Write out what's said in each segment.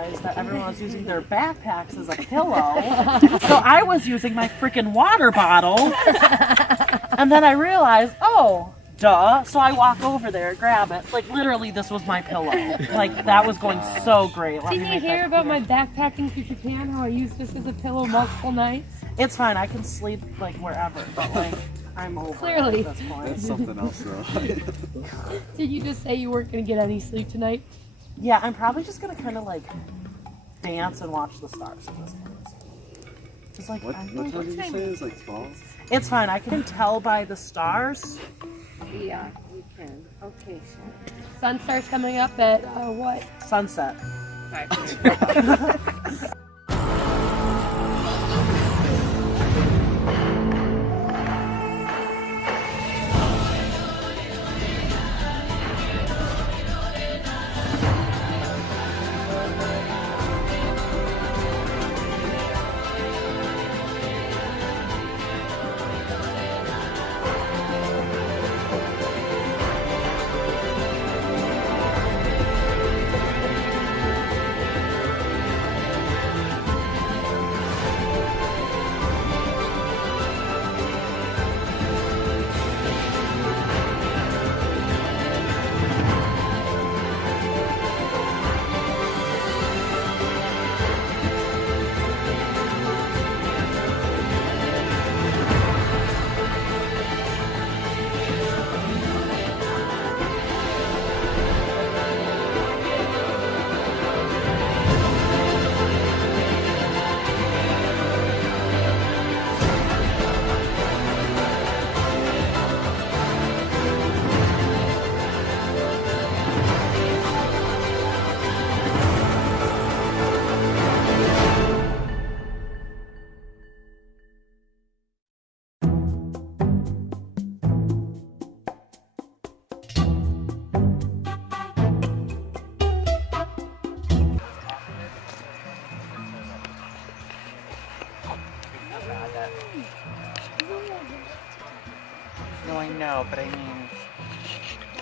realized that everyone was using their backpacks as a pillow. So I was using my freaking water bottle. And then I realized, oh, duh. So I walk over there, grab it. Like, literally, this was my pillow. Like, that was going so great. Didn't you hear about my backpacking through Japan, how I used this as a pillow multiple nights? It's fine. I can sleep, like, wherever. But, like, I'm over Clearly. it at this point. That's something else, though. Did you just say you weren't going to get any sleep tonight? Yeah, I'm probably just going to kind of, like, dance and watch the stars at this point. It's like, What time did you say? It's like 12? It's fine. I can tell by the stars. Yeah, you can. Okay, Sean. Sun starts coming up at what? Sunset. No, I know, but I mean,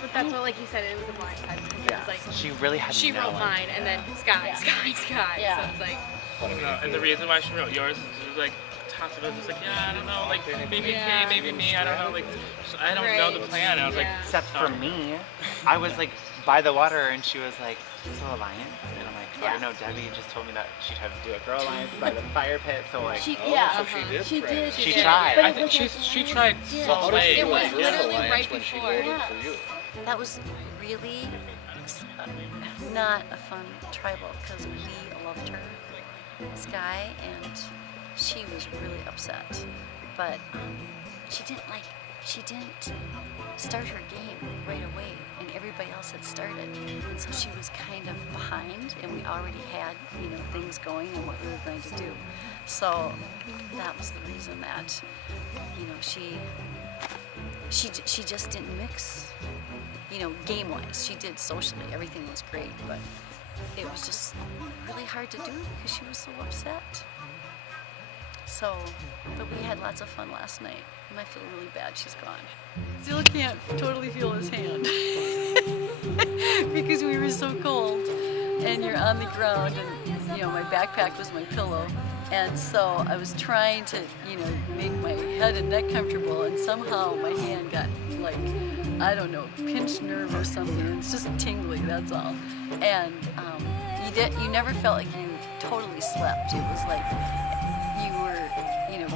But that's what, like you said, it was a blind test. Because yeah, it was like, she really had she no wrote idea. mine, and then sky. Yeah. So it's like, And the reason why she wrote yours is she was like, talked about just like, yeah, I don't know, like maybe Yeah. Kay, maybe me, I don't know, like, I don't know the Right. plan. And I was like, Yeah. Except for me, I was like by the water, and she was like, "So alliance," and I'm like, "I don't know." Debbie just told me that she tried to do a girl alliance by the fire pit, so like, She tried. she did. tried. But I think she tried so late. it was like, literally right before. That was really not a fun tribal because we loved her, Sky, and she was really upset. But she didn't start her game right away, and everybody else had started, and so she was kind of behind, and we already had things going and what we were going to do. So that was the reason that she just didn't mix. Game-wise, she did socially. Everything was great, but it was just really hard to do because she was so upset. So, but we had lots of fun last night, and I feel really bad she's gone. Still can't totally feel his hand because we were so cold, and you're on the ground, and my backpack was my pillow, and so I was trying to make my head and neck comfortable, and somehow my hand got like, I don't know, pinched nerve or something. It's just tingly, that's all. And you never felt like you totally slept. It was like you were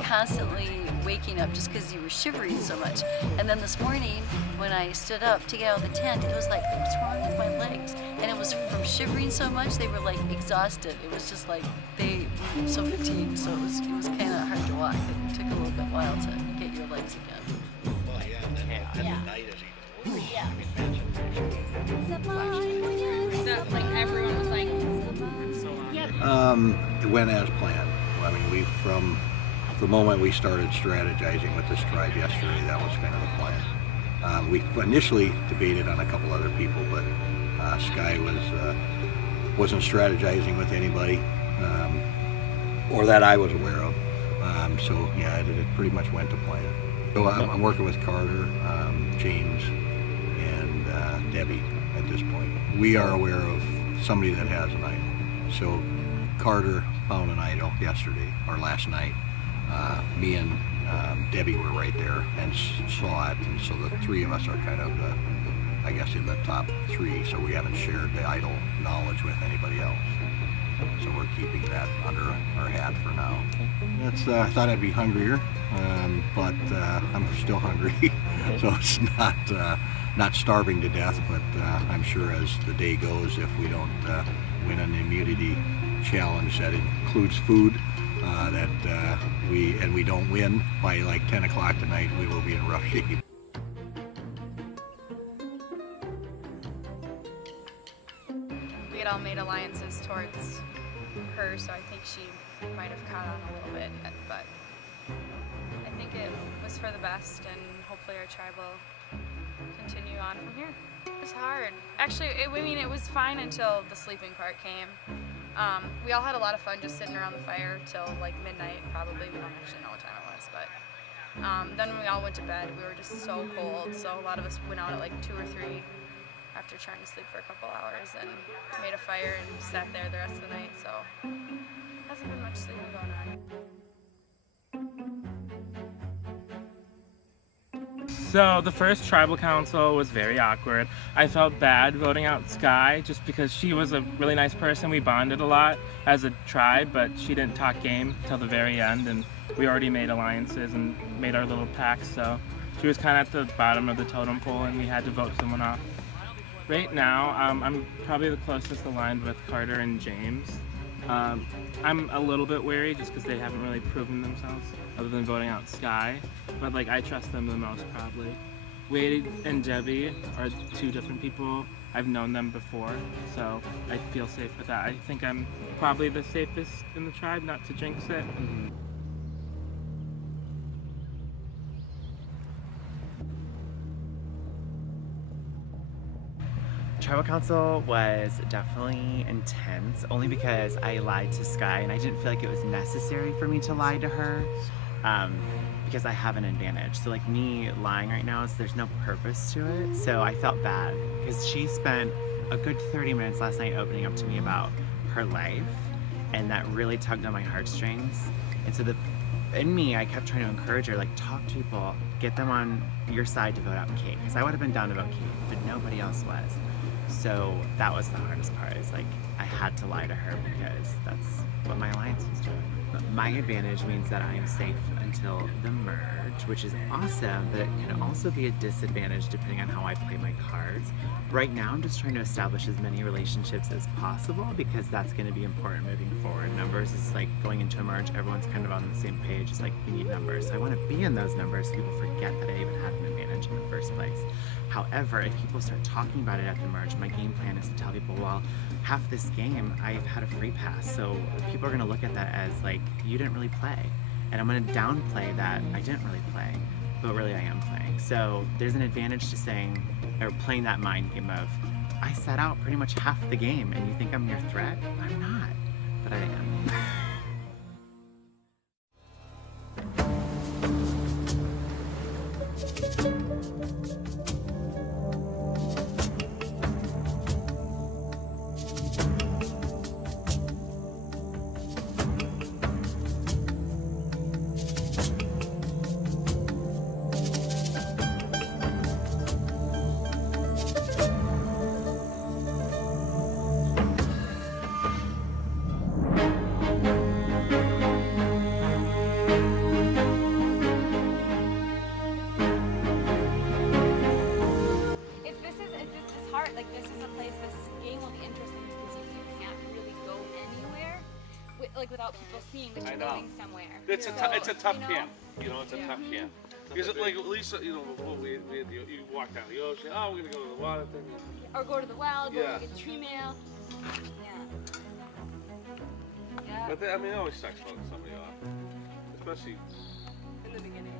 constantly waking up just because you were shivering so much. And then this morning when I stood up to get out of the tent, it was like, what's wrong with my legs? And it was from shivering so much, they were like exhausted. It was just like they were so fatigued, so it was kind of hard to walk. It took a little bit while to get your legs again. Well, yeah, and then the night is even worse. Yeah. I mean, That, like everyone was like, It went as planned. I mean, from the moment we started strategizing with this tribe yesterday, that was kind of the plan. We initially debated on a couple other people, but Sky wasn't strategizing with anybody, or that I was aware of. So yeah, it pretty much went to plan. So I'm working with Carter, James, and Debbie at this point. We are aware of somebody that has an idol. So Carter found an idol yesterday, or last night. Me and Debbie were right there and saw it, and so the three of us are kind of, I guess, in the top three, so we haven't shared the idol knowledge with anybody else. So we're keeping that under our hat for now. That's, I thought I'd be hungrier, but I'm still hungry, so it's not starving to death, but I'm sure as the day goes, if we don't win an immunity challenge that includes food, that we don't win by like 10 o'clock tonight, we will be in rough shape. We had all made alliances towards her, so I think she might have caught on a little bit, but I think it was for the best, and hopefully our tribe will continue on from here. It was hard. Actually, it was fine until the sleeping part came. We all had a lot of fun just sitting around the fire till like midnight, probably. We don't actually know what time it was, but then when we all went to bed, we were just so cold, so a lot of us went out at like 2 or 3 after trying to sleep for a couple hours and made a fire and sat there the rest of the night, so hasn't been much sleeping going on. So the first tribal council was very awkward. I felt bad voting out Sky just because she was a really nice person. We bonded a lot as a tribe, but she didn't talk game till the very end, and we already made alliances and made our little packs, so she was kind of at the bottom of the totem pole and we had to vote someone off. Right now, I'm probably the closest aligned with Carter and James. I'm a little bit wary just because they haven't really proven themselves other than voting out Sky, but like I trust them the most probably. Wade and Debbie are 2 different people. I've known them before, so I feel safe with that. I think I'm probably the safest in the tribe, not to jinx it. Tribal Council was definitely intense, only because I lied to Sky and I didn't feel like it was necessary for me to lie to her, because I have an advantage. So like me lying right now, there's no purpose to it. So I felt bad because she spent a good 30 minutes last night opening up to me about her life, and that really tugged on my heartstrings. And so in me, I kept trying to encourage her, like, talk to people, get them on your side to vote out Kate, because I would have been down to vote Kate, but nobody else was. So that was the hardest part, is like I had to lie to her because that's what my alliance was doing. But my advantage means that I am safe until the merge, which is awesome, but it can also be a disadvantage depending on how I play my cards. Right now I'm just trying to establish as many relationships as possible because that's going to be important moving forward. Numbers is like going into a merge, everyone's kind of on the same page. It's like we need numbers. So I want to be in those numbers so people forget that I even had an advantage in the first place. However, if people start talking about it at the merge, my game plan is to tell people, well, half this game I've had a free pass, so people are going to look at that as like, you didn't really play. And I'm going to downplay that I didn't really play, but really I am playing. So there's an advantage to saying, or playing that mind game of, I sat out pretty much half the game and you think I'm your threat? I'm not, but I am. like without people seeing that I you're know. going somewhere. It's So, a tough you know, camp. You know, it's a tough camp. Because like at least before you walk down the ocean. Oh, we're gonna go to the water thing. Or go to the well, go Yeah. get the tree mail. Yeah. Yeah. But I mean, it always sucks voting somebody off, especially In the beginning.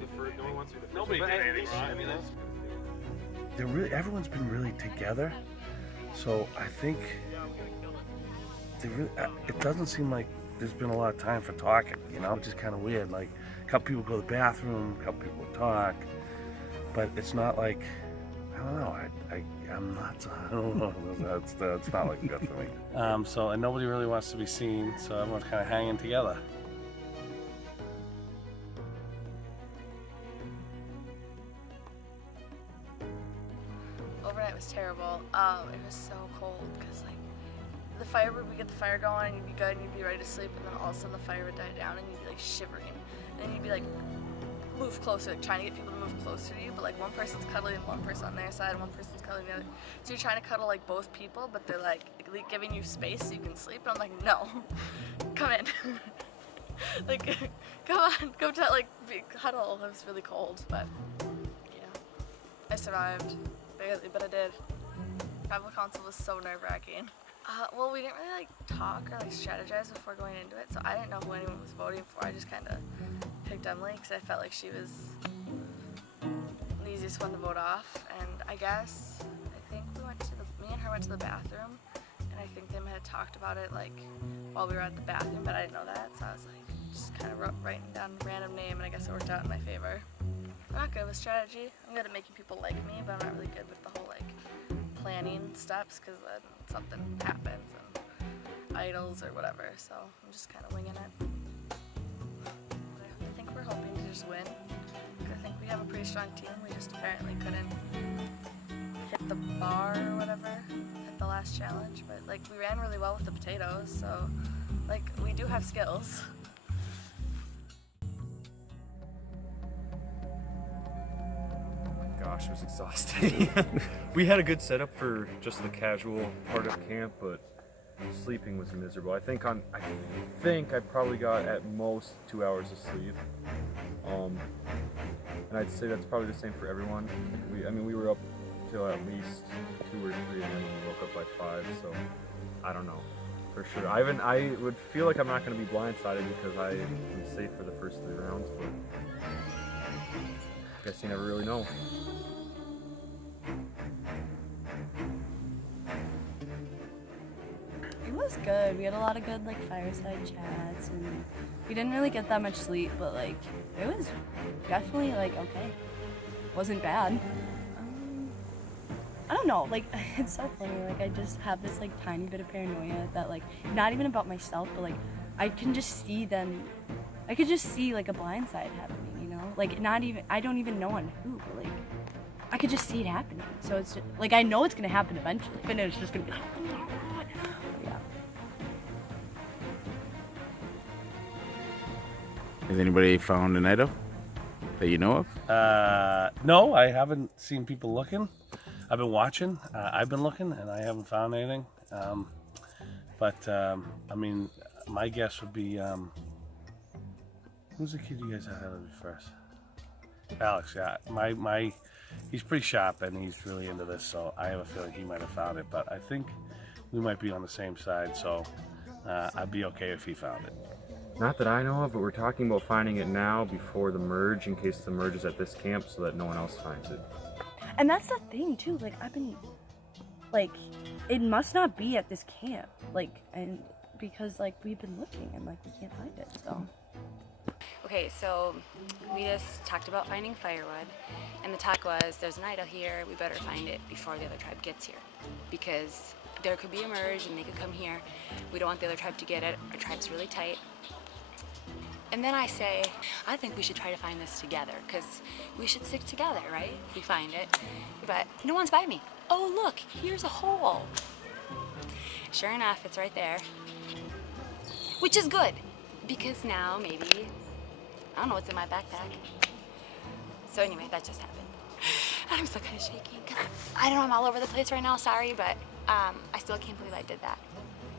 the first. No one wants to be the first. Nobody did anything wrong. I mean, that's. Everyone's been really together, so I think it doesn't seem like there's been a lot of time for talking, which is kind of weird. Like, a couple people go to the bathroom, a couple people talk, but it's not like, I don't know. I'm not. I don't know. That's not looking good for me. So and nobody really wants to be seen, so everyone's kind of hanging together. Overnight was terrible. It was so cold because like the fire would get the fire going and you'd be good and you'd be ready to sleep, and then all of a sudden the fire would die down and you'd be like shivering, and then you'd be like move closer, like trying to get people to move closer to you, but like one person's cuddling one person on their side and one person's cuddling the other, so you're trying to cuddle like both people, but they're like giving you space so you can sleep, and I'm like, no, come in. Like, come on, go to like huddle. It was really cold, but yeah, I survived barely, but I did. Tribal council was so nerve-wracking. Well, we didn't really like talk or like strategize before going into it, so I didn't know who anyone was voting for. I just kind of picked Emily because I felt like she was the easiest one to vote off. And I guess I think me and her went to the bathroom, and I think they might have talked about it like while we were at the bathroom, but I didn't know that, so I was like just kind of writing down a random name, and I guess it worked out in my favor. I'm not good with strategy. I'm good at making people like me, but I'm not really good with the whole like planning steps because then something happens and idols or whatever, so I'm just kind of winging it. I think we're hoping to just win. I think we have a pretty strong team. We just apparently couldn't hit the bar or whatever at the last challenge, but like we ran really well with the potatoes, so like we do have skills. Gosh, it was exhausting. We had a good setup for just the casual part of camp, but sleeping was miserable. I think I probably got at most 2 hours of sleep. And I'd say that's probably the same for everyone. We were up till at least 2 or 3 and then we woke up by 5, so I don't know for sure. I would feel like I'm not going to be blindsided because I am safe for the first 3 rounds, but I guess you never really know. It was good. We had a lot of good like fireside chats, and we didn't really get that much sleep, but like it was definitely like okay. Wasn't bad. I don't know, like it's so funny, like I just have this like tiny bit of paranoia that like not even about myself, but like I can just see them, I could just see like a blindside happening, you know? Like not even, I don't even know on who, but like I could just see it happening. So it's just, like I know it's gonna happen eventually, but it's just gonna be like, yeah. Has anybody found an item that you know of? No, I haven't seen people looking. I've been watching. I've been looking, and I haven't found anything. I mean, my guess would be, who's the kid you guys had ahead of me first? Alex. Yeah, he's pretty sharp, and he's really into this. So I have a feeling he might have found it. But I think we might be on the same side. So I'd be okay if he found it. Not that I know of, but we're talking about finding it now before the merge, in case the merge is at this camp, so that no one else finds it. And that's the thing too, like I've been, like, it must not be at this camp, like, and because like we've been looking and like we can't find it, so. Okay, so we just talked about finding firewood, and the talk was there's an idol here, we better find it before the other tribe gets here, because there could be a merge and they could come here. We don't want the other tribe to get it, our tribe's really tight. And then I say, I think we should try to find this together, because we should stick together, right? We find it, but no one's by me. Oh look, here's a hole. Sure enough, it's right there, which is good, because now maybe, I don't know what's in my backpack. So anyway, that just happened. I'm still kind of shaking. I don't know, I'm all over the place right now, sorry, but I still can't believe I did that.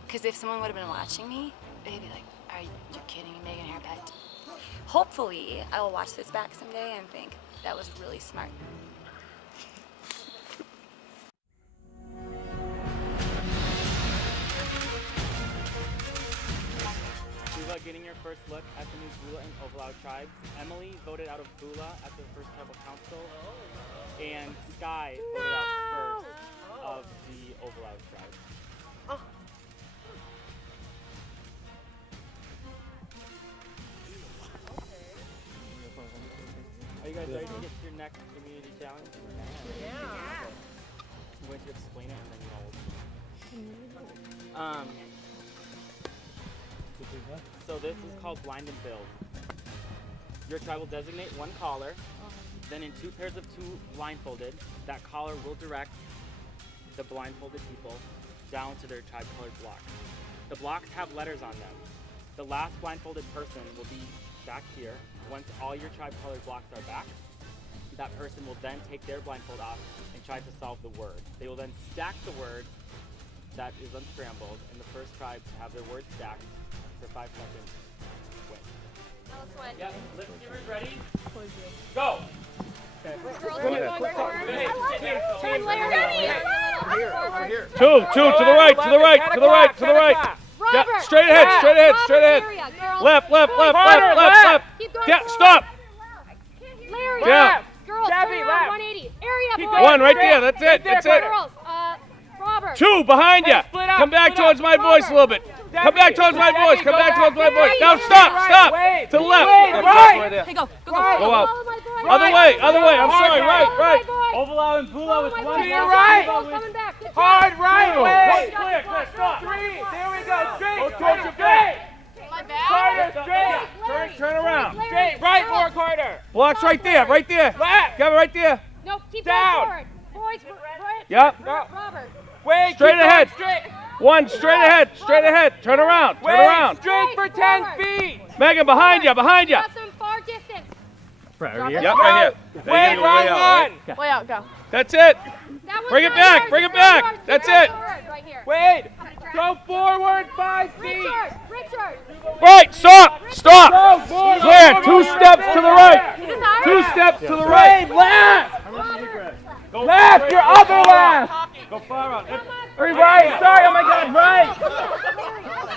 Because if someone would have been watching me, they'd be like, are you kidding me, Megan Hairpet? Hopefully, I will watch this back someday and think that was really smart. Bula getting your first look at the new Bula and Ovalau tribes. Emily voted out of Bula at the first tribal council, and Sky voted out first of the Ovalau tribe. Oh. Are you guys ready to get to your next community challenge? Yeah. I'm going to explain it and then you all so this is called blind and build. Your tribe will designate one caller, then in 2 pairs of 2 blindfolded, that caller will direct the blindfolded people down to their tribe colored blocks. The blocks have letters on them. The last blindfolded person will be back here. Once all your tribe colored blocks are back, that person will then take their blindfold off and try to solve the word. They will then stack the word that is unscrambled, and the first tribe to have their word stacked for 5 seconds wins. Tell us when. Yep, lift givers ready? Go! Girls, Go keep ahead. going forward. Turn, Larry. Two to the right, to the right, to the right, to the right. Yeah, straight ahead, straight ahead, straight ahead. Left. Yeah, stop. Larry, Yeah. girls, turn around 180. Area, boys. One right there, that's it, that's it. Girls, Robert. 2 behind you. Come back towards my voice a little bit. Come back towards my voice. Come back towards my voice. Now stop. To the left. Right. Hey, go out. Other way. I'm sorry. Right. Ovalao and Pula with 1. To your right. Hard right. Clear. Stop. 3. There we go. Straight. Go towards your back. Carter, straight. Turn around. Straight. Right more, Carter. Blocks right there. Left. Got it right there. No, keep Down. going forward. Boys, right. Yep. Robert. Wait. Straight keep going ahead. Straight. 1 straight ahead. Turn around. Straight for 10 feet. Megan, behind you. Got some far distance. Yep, right here. Wait, wrong one. Way out, go. That's it. That was Bring it not back. yours. Bring it It's not back. yours. That's Keep it. forward, right here. Wait. Go forward 5 feet. Richard. Right. Stop. Go forward. Clear. 2 steps to the right. Is this ours? 2 steps to the right. Straight left. Robert. Left. Your other left. Go far out. Right. Sorry. Oh my God. Right.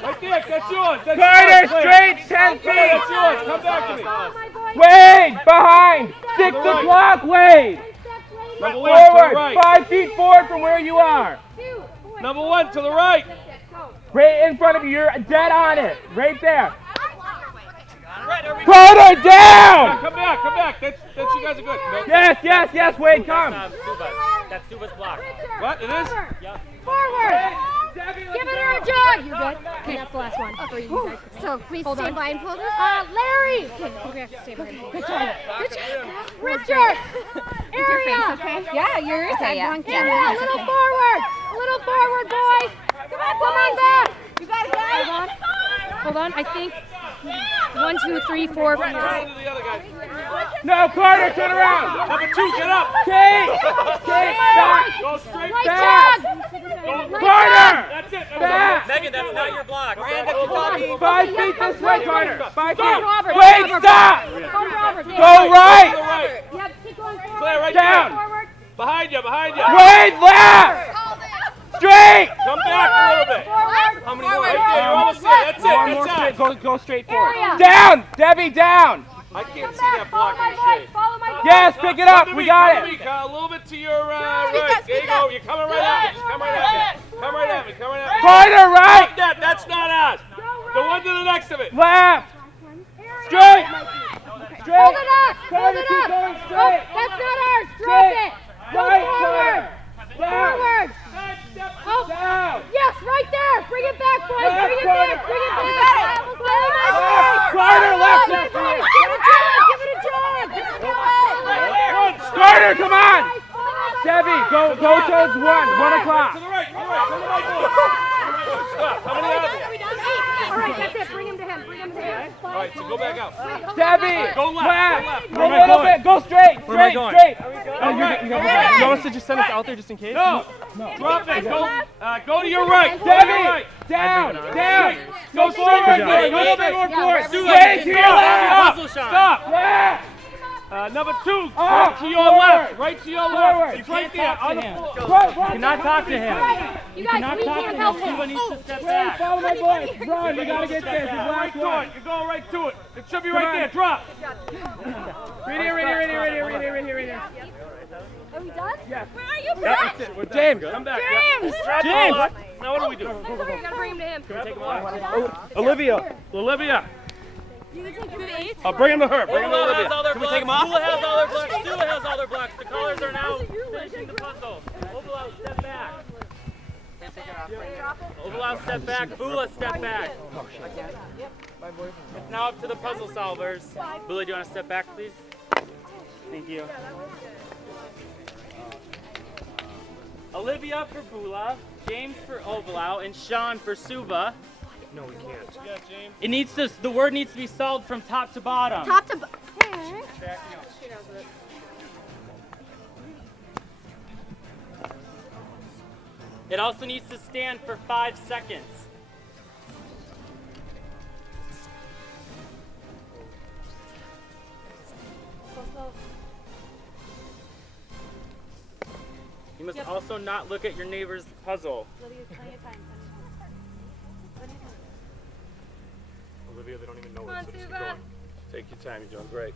Right there. That's yours. Carter, straight 10 feet. That's yours. Come back to me. Follow my boys. Wade, behind. 6 o'clock, Wade. Number 1 to the Forward. right. 5 feet forward from where you are. Number 1 to the right. Right in front of you. You're dead on it. Right there. Carter, down. Come back. That's you guys are good. No. Yes, Wade, come. That's Suba's block. What? It is? Forward. Give it her a jog. You're good. Okay, that's the last one. So please stay blindfolded. Larry. Okay, we have to stay blindfolded. Good job. Richard. Area. Okay. Yeah, yours. Okay, Yeah. A little forward. A little forward, boys. Come on back. You got it, guys. Hold on. I think 1, 2, 3, 4. Turn to the other guy. No, Carter, turn around. Number 2, get up. Kate, stop. Go straight Light back. jog. Carter. That's it. Back. Megan, that's not your block. Miranda, keep talking. 5 feet this way, Carter. 5 feet. Robert. Wait, stop. Go, Robert. Go right. Yep, keep going forward. Clear right Down. Forward. Behind you. Wait, left. Straight. Come back a little bit. Forward. How many more? Right there. You're almost there. That's it. One more That's straight. it. Go straight forward. Area. Down. Debbie, down. I can't see Follow that block my in the voice. shade. Follow my voice. Yes, pick it up. We got it. A little bit to your right. There you go. You're coming right at me. Just come right at me. Come right at me. Carter, right. That's not us. The one to the next of it. Left. Straight. Hold it up. Hold Carter, it keep up. going straight. Oh, that's not ours. Drop Straight. it. Go Right, forward. Down. Forward. Oh, Down. yes, right there. Bring it back, boys. Left, Bring it Carter. back. Bring it back. Follow my Left. voice. Carter, left. Give it a jog. Give it a jog. Carter, come on. Debbie, go towards 1 o'clock. To the right. Stop. How many are there? All right, that's it. Bring him to him. All right, so go back out. Debbie, Go left. Go a little bit. Go straight. Where am I Straight. going? Straight. You want us to just send us out there just in case? No. Drop it. Go to your right. Debbie, down. Go forward. Go a little bit more forward. Wait, to your left. Stop. Left. Number 2, Oh, right to your forward. left. Right to your Forward. left. He's right there on the floor. You cannot talk to him. You guys, we can't help him. needs to step Wait, follow my voice. Run, we gotta get this. It's Right last to one. it. You're going right to it. It should be Come right on. there. Drop. Right here. Are we done? Yes. Where are you, Yeah, Brett? that's it. James, come back. James! James! Now what do we do? You gotta bring him to him. Olivia. Oh, bring him to her. Bring him to Bula Olivia. has all their Can we blocks. take him off? Bula has all their blocks. Sula has all their blocks. The colors are now finishing the puzzle. Ovalau, step back. Ovalau, step back. Bula, step back. It's now up to the puzzle solvers. Bula, do you want to step back, please? Thank you. Olivia for Bula, James for Ovalau, and Sean for Suva. No, we can't. Yeah, James. It needs to. The word needs to be solved from top to bottom. Top to It also needs to stand for 5 seconds. You must also not look at your neighbor's puzzle. Olivia, they don't even know Come on, it, so just keep Suva. going. Take your time. You're doing great.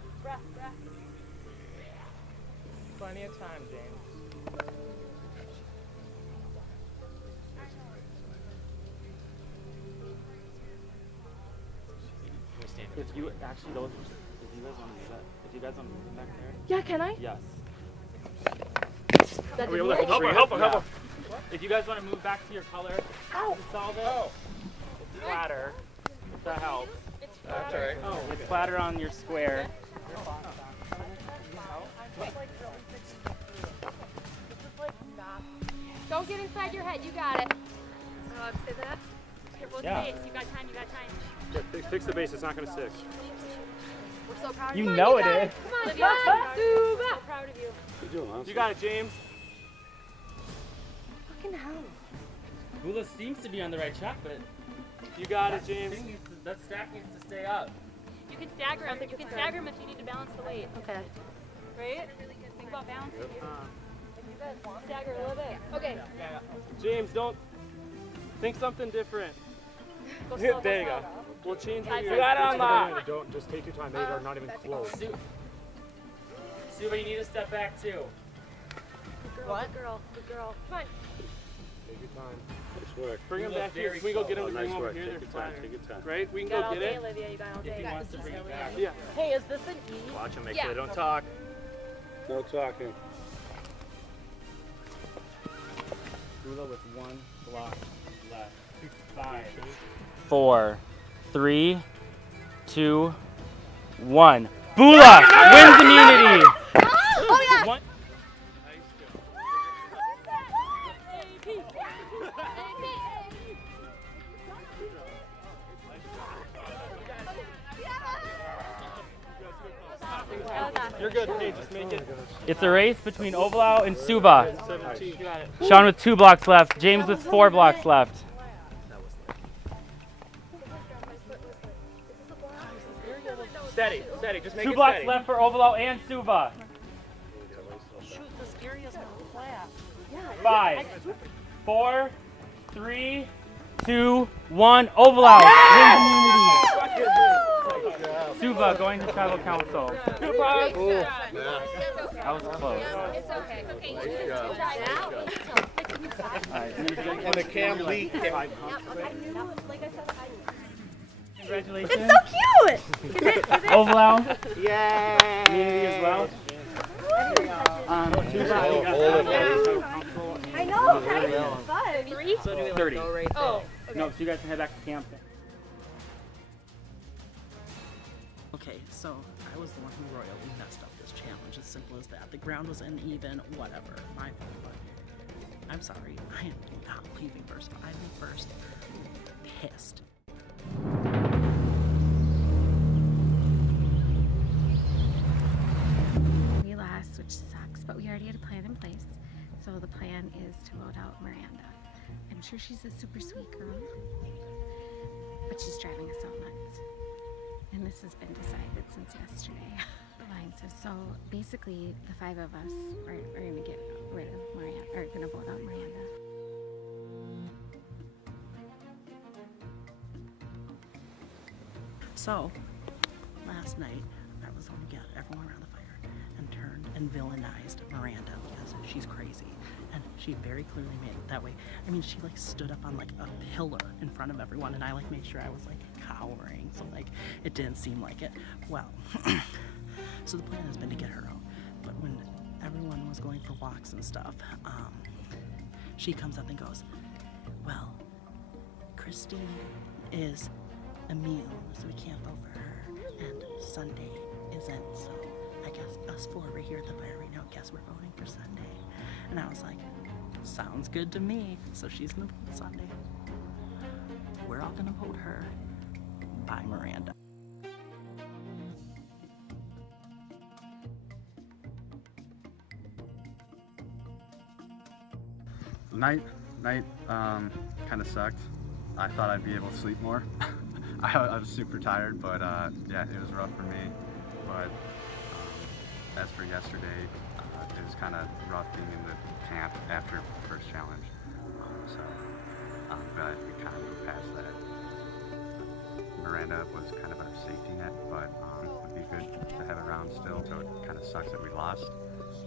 Plenty of time, James. If you actually don't, if you guys want to do that, if you guys want to move back there. Yeah, can I? Yes. That Are we didn't able to work. help her? Help her, help her. If you guys want to move back to your color to solve it, it's flatter. If that helps. That's all right. It's flatter on your square. Don't get inside your head. You got it. Say that. Careful with Yeah. the base. You got time. You got time. Yeah, fix the base, it's not going to stick. We're so proud of You you. know it got is. Come on, Suva. So proud of you. What you doing, huh? You got it, James. Fucking hell. Bula seems to be on the right track, but you got it, James. That stack needs to stay up. You can stagger him. You can stagger him if you need to balance the weight. Okay. Right? Think about balancing. Stagger a little bit. Okay. James, don't think something different. Go slow, There you slow. go. We'll change Guys, your. you got it Don't, unlocked. don't, just take your time. They are not even close. Suva, you need to step back too. Good girl. Good girl. Good girl. Come on. Take your time. Nice work. Bring him You look back here. very Can we go get him slow. to bring him Nice over work. here? Take They're your time. flatter. Take your time. Right? We can You got go all get day, it. Olivia. You got all If day. he wants to bring it back. Yeah. Hey, is this an E? Watch them, make Yeah. sure they don't talk. No talking. Bula with 1 block left. 5, 4, 3, 2, 1. Bula wins immunity. Oh, yeah. One. You're good. Hey, just make it. It's a race between Ovalau and Suva. 17. Sean with 2 blocks left. James with 4 blocks left. Steady, steady. Just make 2 it blocks steady. left for Ovalau and Suva. Shoot, this area's flat. 5, 4, 3, 2, 1. Ovalau wins immunity. Suva going to tribal council. That was close. It's okay. Okay. And the cam leak. Congratulations. It's so cute. Ovalau. Yay! Immunity as well. I know, right? It's fun. 3? So do we 30. go right Oh. Okay. No, so you guys can head back to camp. Okay, so I was the one who royally messed up this challenge. As simple as that. The ground was uneven, whatever. My fault. But I'm sorry. I am not leaving first. I leave first. Pissed. We lost, which sucks, but we already had a plan in place. So the plan is to vote out Miranda. I'm sure she's a super sweet girl, but she's driving us all nuts. And this has been decided since yesterday. Fine, so basically the 5 of us are gonna get rid of Miranda, or gonna vote out Miranda. So, last night, I was going to get everyone around the fire and turned and villainized Miranda because she's crazy. And she very clearly made it that way. I mean, she like stood up on like a pillar in front of everyone and I like made sure I was like empowering. So like, it didn't seem like it. Well, so the plan has been to get her out. But when everyone was going for walks and stuff, she comes up and goes, well, Christine is immune, so we can't vote for her, and Sunday isn't, so I guess us four right here at the fire right now, guess we're voting for Sunday. And I was like, sounds good to me. So she's gonna vote Sunday. We're all gonna vote her. Bye, Miranda. Night kind of sucked. I thought I'd be able to sleep more. I was super tired, but yeah, it was rough for me. But as for yesterday, it was kind of rough being in the camp after the first challenge. So I'm glad we kind of moved past that. Miranda was kind of our safety net, but it would be good to have around still. So it kind of sucks that we lost,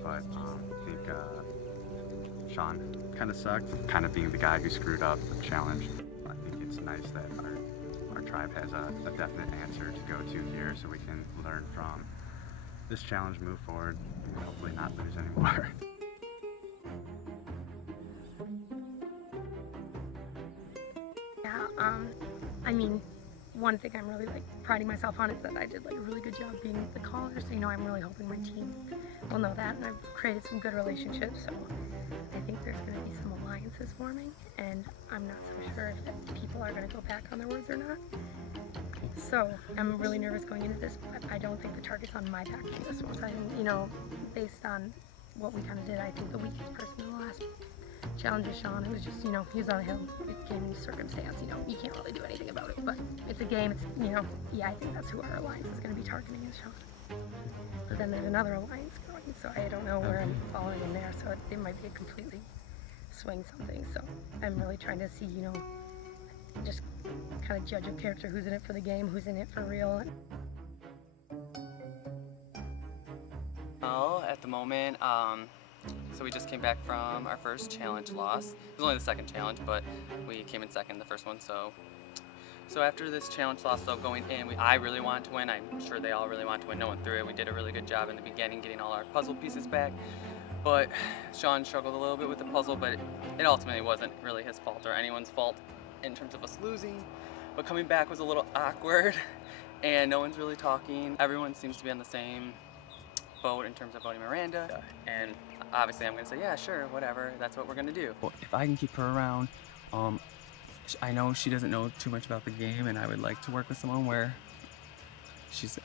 but I think Sean kind of sucked, kind of being the guy who screwed up the challenge. I think it's nice that our tribe has a definite answer to go to here, so we can learn from this challenge, move forward, and hopefully not lose anymore. Yeah, I mean, one thing I'm really like priding myself on is that I did like a really good job being the caller, so you know, I'm really hoping my team will know that, and I've created some good relationships, so I think there's going to be some alliances forming, and I'm not so sure if people are going to go back on their words or not. So I'm really nervous going into this, but I don't think the target's on my back for this one. So I think, you know, based on what we kind of did, I think the weakest person in the last challenge is Sean. It was just, you know, he was on a hill. It came in circumstance, you know, you can't really do anything about it, but it's a game. It's, you know, yeah, I think that's who our alliance is going to be targeting is Sean. But then there's another alliance going, so I don't know where I'm following in there, so it might be a completely swing something. So I'm really trying to see, you know, just kind of judge a character, who's in it for the game, who's in it for real. Well, at the moment, so we just came back from our first challenge loss. It was only the second challenge, but we came in second the first one. So after this challenge loss, though, going in, I really wanted to win. I'm sure they all really wanted to win. No one threw it. We did a really good job in the beginning, getting all our puzzle pieces back. But Sean struggled a little bit with the puzzle, but it ultimately wasn't really his fault or anyone's fault in terms of us losing. But coming back was a little awkward, and no one's really talking. Everyone seems to be on the same boat in terms of voting Miranda, and obviously I'm gonna say, yeah, sure, whatever, that's what we're gonna do. If I can keep her around, I know she doesn't know too much about the game, and I would like to work with someone where she's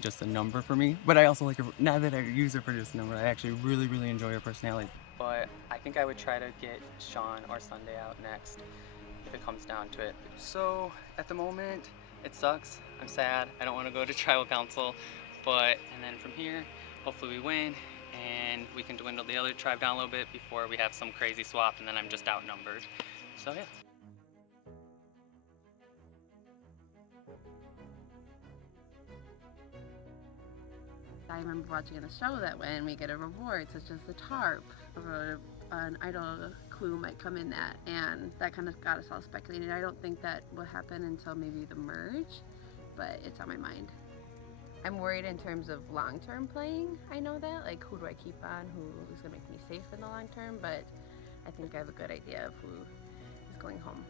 just a number for me. But I also like her, not that I use her for just a number, I actually really, really enjoy her personality. But I think I would try to get Sean or Sunday out next, if it comes down to it. So at the moment, it sucks. I'm sad. I don't want to go to tribal council, and then from here, hopefully we win and we can dwindle the other tribe down a little bit before we have some crazy swap and then I'm just outnumbered. So yeah. I remember watching on the show that when we get a reward, such as the tarp, or an idol clue might come in that, and that kind of got us all speculating. I don't think that will happen until maybe the merge, but it's on my mind. I'm worried in terms of long-term playing. I know that, like, who do I keep on, who's gonna make me safe in the long term, but I think I have a good idea of who is going home.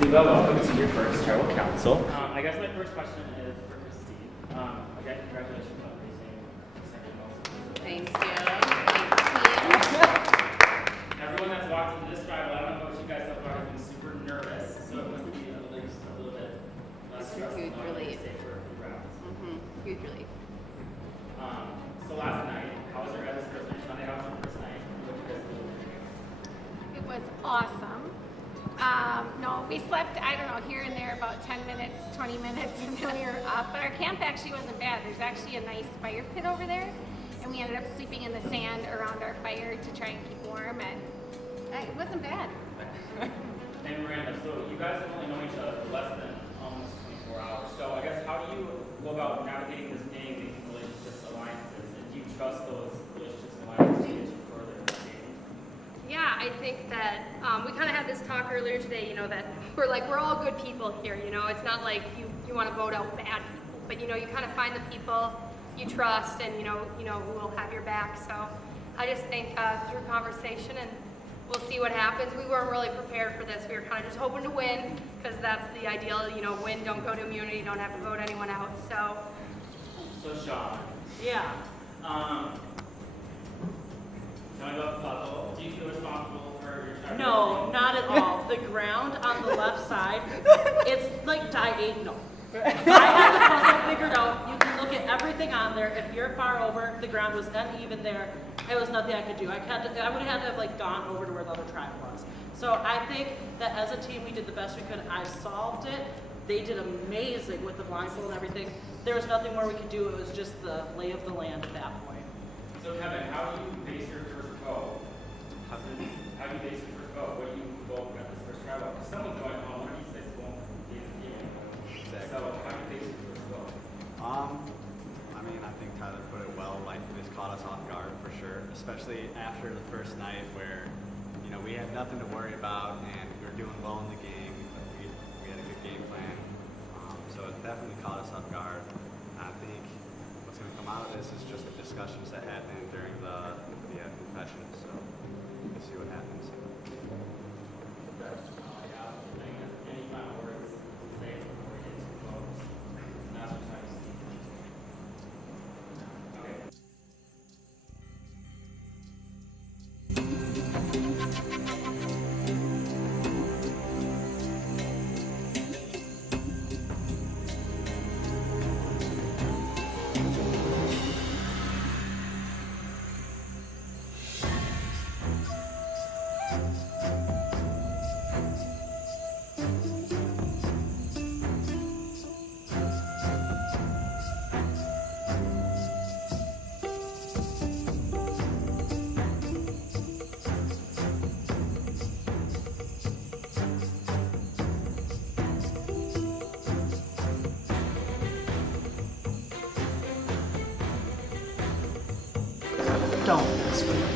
Siva, welcome to your first tribal council. I guess my first question is for Christine. Again, congratulations on reaching second most. Thank you. Everyone that's walked into this tribal, I don't know what you guys so far has been super leave. So last night, how was your guys' first night? Sunday, how was your first night? What did you guys do? It was awesome. No, we slept, I don't know, here and there about 10 minutes, 20 minutes, and then we were up. But our camp actually wasn't bad. There's actually a nice fire pit over there. And we ended up sleeping in the sand around our fire to try and keep warm. And it wasn't bad. And Miranda, so you guys have only known each other for less than almost 24 hours. So I guess how do you go about navigating this game, making relationships, alliances, and do you trust those relationships and alliances to get you further in the game? Yeah, I think that we kind of had this talk earlier today, you know, that we're all good people here, you know. It's not like you want to vote out bad people, but, you know, you kind of find the people you trust and, you know who will have your back. So I just think through conversation, and we'll see what happens. We weren't really prepared for this. We were kind of just hoping to win, because that's the ideal, you know, win, don't go to immunity, don't have to vote anyone out. So Sean. Yeah. Showing up the puzzle, do you feel responsible for your child? No, not at all. The ground on the left side, it's like diagonal. I had the puzzle figured out. You can look at everything on there. If you're far over, the ground was uneven there. There was nothing I could do. I would have had to have like gone over to where the other tribe was. So I think that as a team, we did the best we could. I solved it. They did amazing with the blindfold and everything. There was nothing more we could do. It was just the lay of the land at that point. So Kevin, how do you base your first vote? How do you base your first vote? What do you vote at this first trial? Because someone's going, oh, 1d6 won't be this game. Exactly. So how do you base your first vote? I mean, I think Tyler put it well. Like, this caught us off guard for sure, especially after the first night where, you know, we had nothing to worry about and we were doing well in the game. We had a good game plan. So it definitely caught us off guard. I think what's going to come out of this is just the discussions that happened during the confession. So we'll see what happens. Any final words to say before we get to the votes? Now's your time to speak. Okay. Don't mess with it.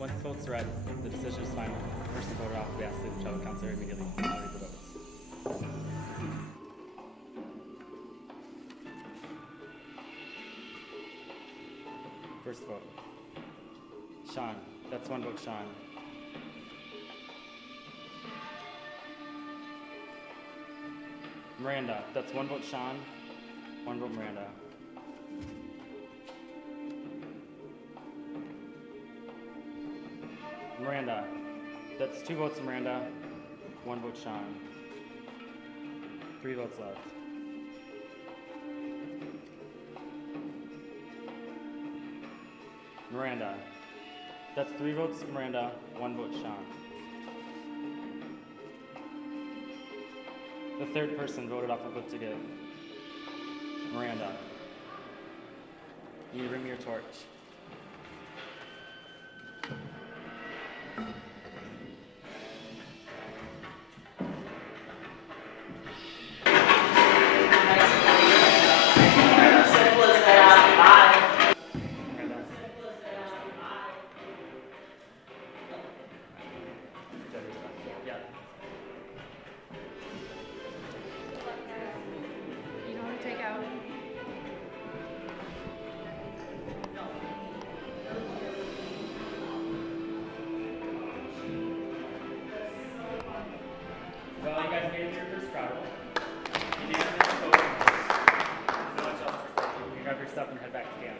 Once the votes are read, the decision is final. First the voter off will be asked to leave the tribal council immediately. I'll read the votes. First vote. Sean. That's one vote, Sean. Miranda. That's one vote, Sean. One vote, Miranda. Miranda. That's two votes, Miranda. One vote, Sean. 3 votes left. Miranda. That's 3 votes, Miranda. 1 vote, Sean. The third person voted off the vote to give. Miranda. You bring me your torch. Simple as that. Bye. your stuff and head back to camp.